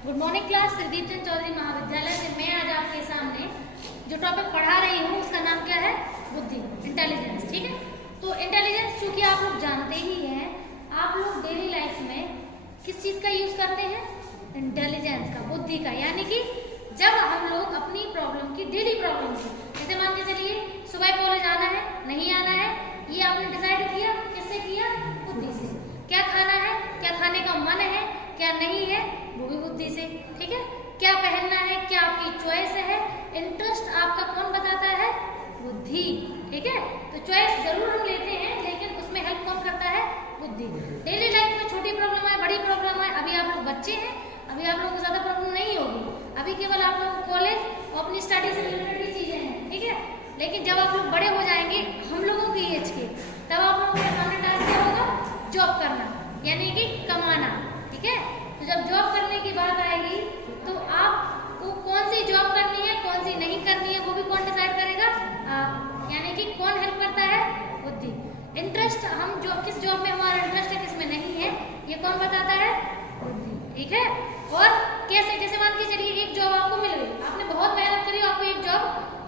Good morning class. Shridip Chand Chaudhary Mahavidyalaya से मैं आज आपके सामने जो टॉपिक पढ़ा रही हूँ उसका नाम क्या है? बुद्धि, इंटेलिजेंस। ठीक है, तो इंटेलिजेंस चूंकि आप लोग जानते ही हैं, आप लोग डेली लाइफ में किस चीज का यूज करते हैं? इंटेलिजेंस का, बुद्धि का। यानी कि जब हम लोग अपनी प्रॉब्लम की, डेली प्रॉब्लम की, जैसे मान के चलिए सुबह कॉलेज आना है नहीं आना है, ये आपने डिसाइड किया, किससे किया? बुद्धि से। क्या खाना है, क्या खाने का मन है, क्या नहीं है, वो भी बुद्धि से। ठीक है, क्या पहनना है, क्या आपकी चॉइस है, इंटरेस्ट आपका कौन बताता है? बुद्धि। ठीक है, तो चॉइस जरूर हम लेते हैं, लेकिन उसमें हेल्प कौन करता है? बुद्धि। डेली लाइफ में छोटी प्रॉब्लम है, बड़ी प्रॉब्लम है, अभी आप लोग बच्चे हैं, अभी आप लोगों को ज्यादा प्रॉब्लम नहीं होगी, अभी केवल आप लोग कॉलेज और अपनी स्टडी से रिलेटेड ही चीजें हैं। ठीक है, लेकिन जब आप लोग बड़े हो जाएंगे, हम लोगों की एज के, तब आप लोगों का सामने टास्क क्या होगा? जॉब करना, यानी कि कमाना। ठीक है, तो जब जॉब करने की बात आएगी तो आपको कौन सी जॉब करनी है, कौन सी नहीं करनी है, वो भी कौन डिसाइड करेगा? यानी कि कौन हेल्प करता है? बुद्धि। इंटरेस्ट, हम जो किस जॉब में हमारा इंटरेस्ट है, किस में नहीं है, ये कौन बताता है? बुद्धि। ठीक है, और कैसे? जैसे मान के चलिए एक जॉब आपको मिल गई, आपने बहुत मेहनत करी, आपको एक जॉब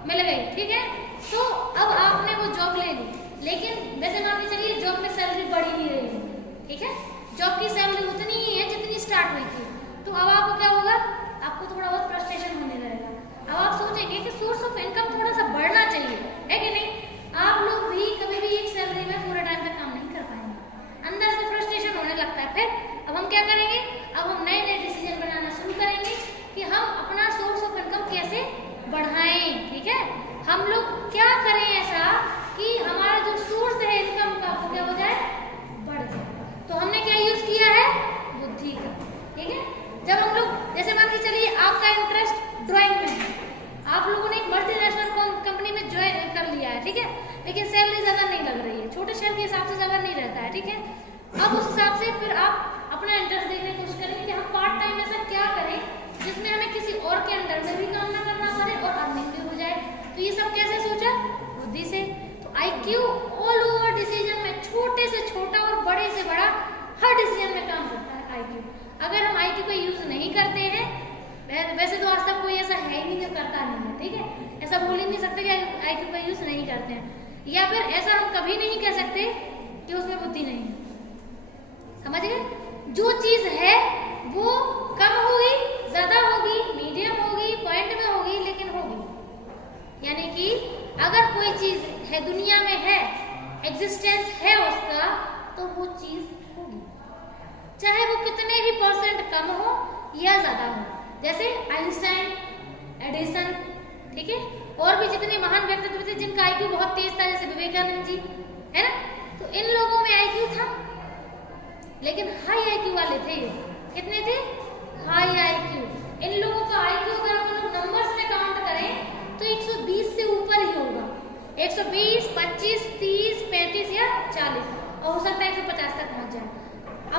मिल गई। ठीक है, तो अब आपने वो जॉब ले ली, लेकिन वैसे मान के चलिए जॉब में सैलरी बढ़ ही नहीं रही है। ठीक है, जॉब की सैलरी उतनी ही है जितनी स्टार्ट हुई थी, तो अब आपको क्या होगा? आपको थोड़ा बहुत फ्रस्ट्रेशन होने लगेगा। अब आप सोचेंगे कि सोर्स ऑफ इनकम थोड़ा सा बढ़ना चाहिए, है कि नहीं? आप लोग भी कभी भी एक सैलरी में पूरे टाइम तक काम नहीं कर पाएंगे, अंदर से फ्रस्ट्रेशन होने लगता है। फिर अब हम क्या करेंगे? अब हम नए नए डिसीजन बनाना शुरू करेंगे कि हम अपना सोर्स ऑफ इनकम कैसे बढ़ाएं। ठीक है, हम लोग क्या करें ऐसा कि हमारा जो सोर्स है इनकम का, वो क्या हो जाए? बढ़ जाए। तो हमने क्या यूज किया है? बुद्धि का। ठीक है, जब हम लोग, जैसे मान के चलिए आपका इंटरेस्ट ड्राइंग में है, आप लोगों ने एक मल्टीनेशनल कंपनी में ज्वाइन कर लिया है। ठीक है, लेकिन सैलरी ज्यादा नहीं लग रही है, छोटे शहर के हिसाब से ज्यादा नहीं रहता है। ठीक है, अब उस हिसाब से फिर आप अपना इंटरेस्ट देखने की कोशिश करेंगे कि हम पार्ट टाइम ऐसा क्या करें जिसमें हमें किसी और के अंडर में भी काम ना करना पड़े और अर्निंग भी हो जाए। तो ये सब कैसे सोचा? बुद्धि से। तो IQ ऑल ओवर डिसीजन में, छोटे से छोटा और बड़े से बड़ा हर डिसीजन में काम करता है IQ। अगर हम IQ का यूज नहीं करते हैं, वैसे तो आज तक कोई ऐसा है ही नहीं जो करता नहीं है। ठीक है, ऐसा बोल ही नहीं सकते कि IQ का यूज नहीं करते हैं, या फिर ऐसा हम कभी नहीं कह सकते कि उसमें बुद्धि नहीं है। समझ गए? जो चीज है वो कम होगी, ज्यादा होगी, मीडियम होगी, पॉइंट में होगी, लेकिन होगी। यानी कि अगर कोई चीज है, दुनिया में है, एग्जिस्टेंस है उसका, तो वो चीज होगी, चाहे वो कितने भी परसेंट कम हो या ज्यादा हो। जैसे आइंस्टाइन, एडिसन, ठीक है, और भी जितने महान व्यक्तित्व थे जिनका IQ बहुत तेज था, जैसे विवेकानंद जी, है ना? तो इन लोगों में IQ था, लेकिन हाई IQ वाले थे। कितने थे? High IQ। इन लोगों का IQ अगर हम लोग नंबर्स में काउंट करें तो 120 से ऊपर ही होगा। 120, 25, 30, 35 या 40, और हो सकता है 150 तक पहुंच जाए।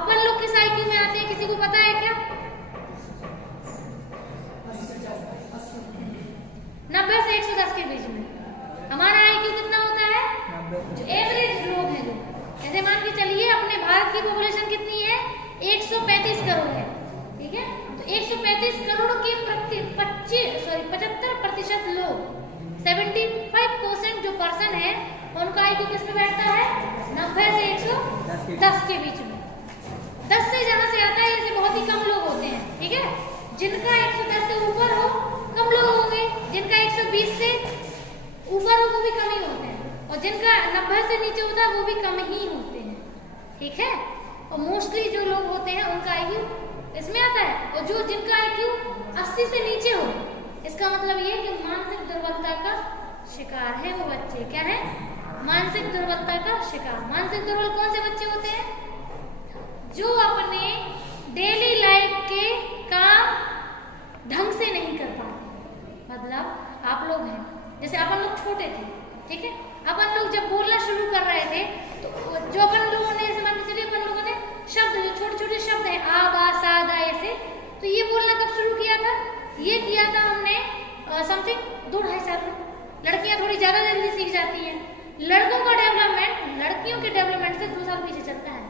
अपन लोग किस IQ में आते हैं, किसी को पता है क्या? 90 से 110 के बीच में हमारा IQ कितना होता है? जो एवरेज लोग हैं, जो जैसे मान के चलिए अपने भारत की पॉपुलेशन कितनी है? 135 करोड़ है। ठीक है, तो 135 करोड़ के 75% लोग, 75% जो पर्सन है, उनका IQ किस में बैठता है? 90 से 110 के बीच में। 10 से जहां से आता है, ऐसे बहुत ही कम लोग होते हैं। ठीक है, जिनका 110 से ऊपर हो कम लोग होंगे, जिनका 120 से ऊपर हो वो भी कम ही होते हैं, और जिनका 90 से नीचे होता है वो भी कम ही होते हैं। ठीक है, और मोस्टली जो लोग होते हैं उनका IQ इसमें आता है, और जो जिनका IQ 80 से नीचे हो, इसका मतलब ये कि मानसिक दुर्बलता का शिकार है वो बच्चे। क्या है? मानसिक दुर्बलता का शिकार। मानसिक दुर्बल कौन से बच्चे होते हैं? जो अपने डेली लाइफ के काम ढंग से नहीं कर पाते। मतलब आप लोग हैं, जैसे अपन लोग छोटे थे, ठीक है, अपन लोग जब बोलना शुरू कर रहे थे, तो जो अपन लोगों ने, जैसे मान के चलिए अपन लोगों ने शब्द, जो छोटे छोटे शब्द हैं, आ, बा, सा, दा, ऐसे, तो ये बोलना कब शुरू किया था? ये किया था हमने समथिंग 2-2.5 साल में। लड़कियां थोड़ी ज्यादा जल्दी सीख जाती हैं। लड़कों का डेवलपमेंट लड़कियों के डेवलपमेंट से 2 साल पीछे चलता है,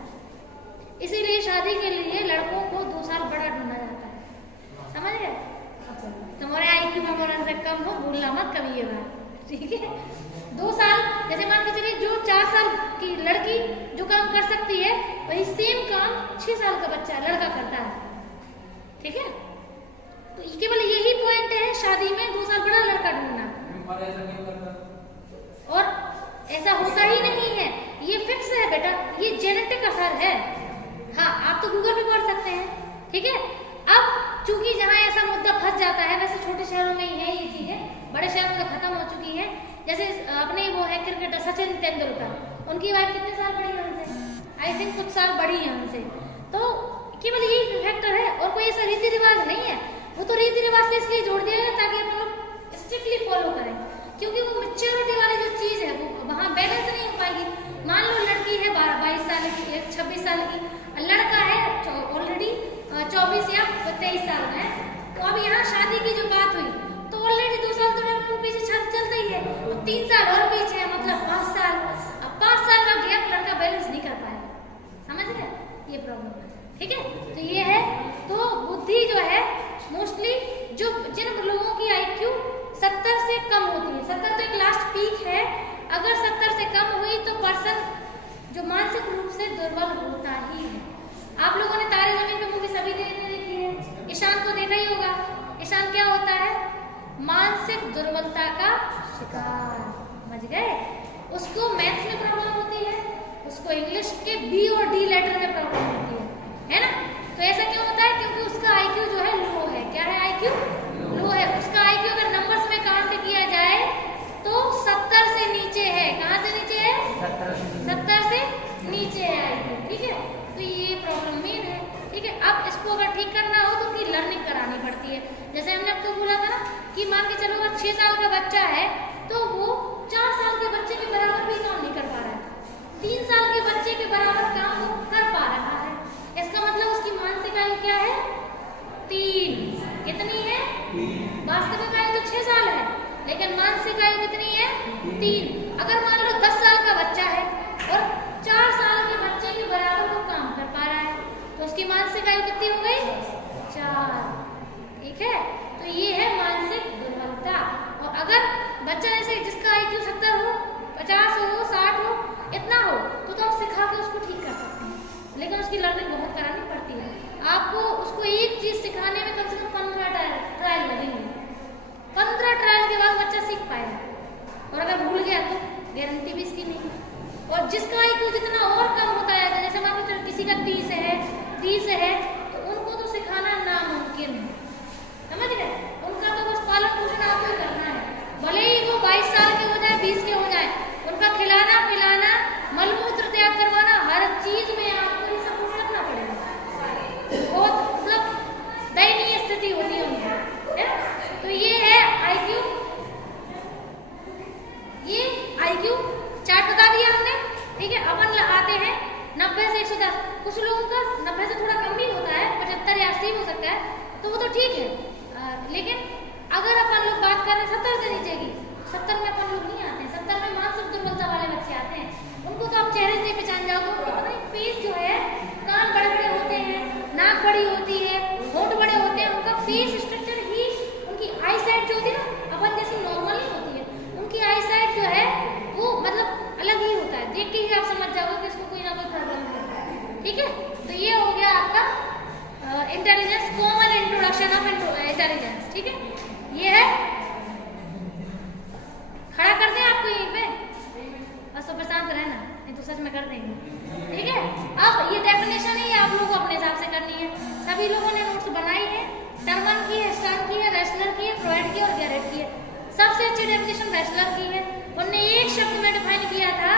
इसीलिए शादी के लिए लड़कों को 2 साल बड़ा ढूंढा जाता है। भूलना मत कभी ये बात, ठीक है। 2 साल, जैसे मान के चलिए जो 4 साल की लड़की जो काम कर सकती है वही सेम काम 6 साल का बच्चा लड़का करता है, ठीक है। तो केवल यही पॉइंट है शादी में 2 साल बड़ा लड़का ढूंढना, और ऐसा होता ही नहीं है, ये फिक्स है बेटा, ये जेनेटिक असर है। हाँ, आप तो गूगल पे पढ़ सकते हैं, ठीक है। अब चूंकि जहाँ ऐसा मुद्दा फंस जाता है, वैसे छोटे शहरों में ही है ये चीजें, बड़े शहरों में खत्म हो चुकी है। जैसे अपने वो है क्रिकेटर सचिन तेंदुलकर, उनकी वाइफ कितने साल बड़ी है हमसे, आई थिंक कुछ साल बड़ी है हमसे। तो केवल यही फैक्टर है, और कोई ऐसा रीति रिवाज नहीं है। वो तो रीति रिवाज से इसलिए जोड़ दिया गया ताकि हम लोग स्ट्रिक्टली फॉलो करें, क्योंकि वो मैच्योरिटी वाली जो चीज है वो वहाँ बैलेंस नहीं हो पाएगी। मान लो लड़की है 22 साल की, 26 साल की, लड़का है ऑलरेडी 24 या 23 साल का है, तो अब यहाँ शादी की जो बात हुई तो ऑलरेडी 2 साल तो पीछे चलता ही है, तो 3 साल और पीछे है, मतलब 5 साल। अब 5 साल का गैप लड़का बैलेंस नहीं कर पाएगा, समझ गए, ये प्रॉब्लम है, ठीक है। तो ये है, तो बुद्धि जो है मोस्टली जो जिन लोगों की IQ 70 से कम होती है, 70 तो एक लास्ट पीक है, अगर 70 से कम हुई तो पर्सन जो मानसिक रूप से दुर्बल होता ही है। आप लोगों ने तारे जमीन पे मूवी सभी ने देखी है, ईशान को देखा ही होगा। ईशान क्या होता है, मानसिक दुर्बलता का शिकार, समझ गए। उसको मैथ्स में प्रॉब्लम होती है, उसको इंग्लिश के B और D लेटर में प्रॉब्लम होती है ना। तो ऐसा क्यों होता है, क्योंकि उसका IQ जो है लो है। क्या है, IQ लो है। उसका IQ अगर नंबर्स में काउंट किया जाए तो 70 से नीचे है। कहाँ से नीचे है, 70 से नीचे है IQ, ठीक है। तो ये प्रॉब्लम मेन है, ठीक है। अब इसको अगर ठीक करना हो तो उनकी लर्निंग करानी पड़ती है। जैसे हमने आपको बोला था ना कि मान के चलो अगर 6 साल का बच्चा है तो वो 4 साल के बच्चे के बराबर भी काम नहीं कर पा रहा है, 3 साल के बच्चे के बराबर काम वो कर पा रहा है। इसका मतलब उसकी मानसिक आयु क्या है, 3। कितनी है, वास्तविक आयु तो 6 साल है, लेकिन मानसिक आयु कितनी है, 3। अगर मान लो 10 साल का बच्चा है और 4 साल के बच्चे के बराबर वो काम कर पा रहा है, तो उसकी मानसिक आयु कितनी हो गई, 4, ठीक है। तो ये है मानसिक दुर्बलता। और अगर बच्चा जैसे जिसका IQ 70 हो, 50 हो, 60 हो, इतना हो, तो आप सिखा के उसको ठीक कर सकते हैं, लेकिन उसकी लर्निंग बहुत करानी पड़ती है। आपको उसको एक चीज सिखाने में कम से कम 15 ट्रायल लगेंगे। 15 ट्रायल के बाद बच्चा सीख पाएगा, और अगर भूल गया तो गारंटी भी इसकी नहीं। और जिसका IQ जितना और कम होता है, जैसे मान लो किसी का 30 है, तो उनको तो सिखाना नामुमकिन है, समझ गए। उनका तो बस पालन पोषण आपको ही करना है, भले ही वो 22 साल के हो जाए, 20 के हो जाए, उनका खिलाना पिलाना, मलमूत्र त्याग करवाना, हर चीज में आपको ये सब कुछ रखना पड़ेगा। बहुत मतलब दयनीय स्थिति होती है उनकी, है ना। तो ये है IQ, ये IQ चार्ट बता दिया हमने, ठीक है। अपन आते हैं 90 से 110। कुछ लोगों का 90 से थोड़ा कम भी होता है, 75 या 80 हो सकता है, तो वो तो ठीक है। लेकिन अगर अपन लोग बात कर रहे हैं 70 से नीचे की, 70 में अपन लोग नहीं आते हैं। 70 में मानसिक दुर्बलता वाले बच्चे आते हैं, उनको तो आप चेहरे से पहचान जाओगे। उनको पता नहीं फेस जो है, कान बड़े बड़े होते हैं, नाक बड़ी होती है, होंठ बड़े होते हैं, उनका फेस स्ट्रक्चर ही, उनकी आई साइड जो होती है ना अपन जैसी नॉर्मल ही होती है, उनकी आई साइड जो है वो मतलब अलग ही होता है। देख के ही आप समझ जाओगे कि इसको कोई ना कोई प्रॉब्लम है, ठीक है। तो ये हो गया आपका intelligence, common introduction of intelligence, ठीक है। ये है, खड़ा कर दें आपको यहीं पे, बस तो शांत रहना, नहीं तो सच में कर देंगे, ठीक है। अब ये डेफिनेशन है, ये आप लोगों को अपने हिसाब से करनी है। सभी लोगों ने नोट्स बनाई है, टर्मन की है, स्टर्न की है, वेस्लर की है, फ्रॉइड की और गैरेट की है। सबसे अच्छी डेफिनेशन वेस्लर की है। उन्होंने एक शब्द में डिफाइन किया था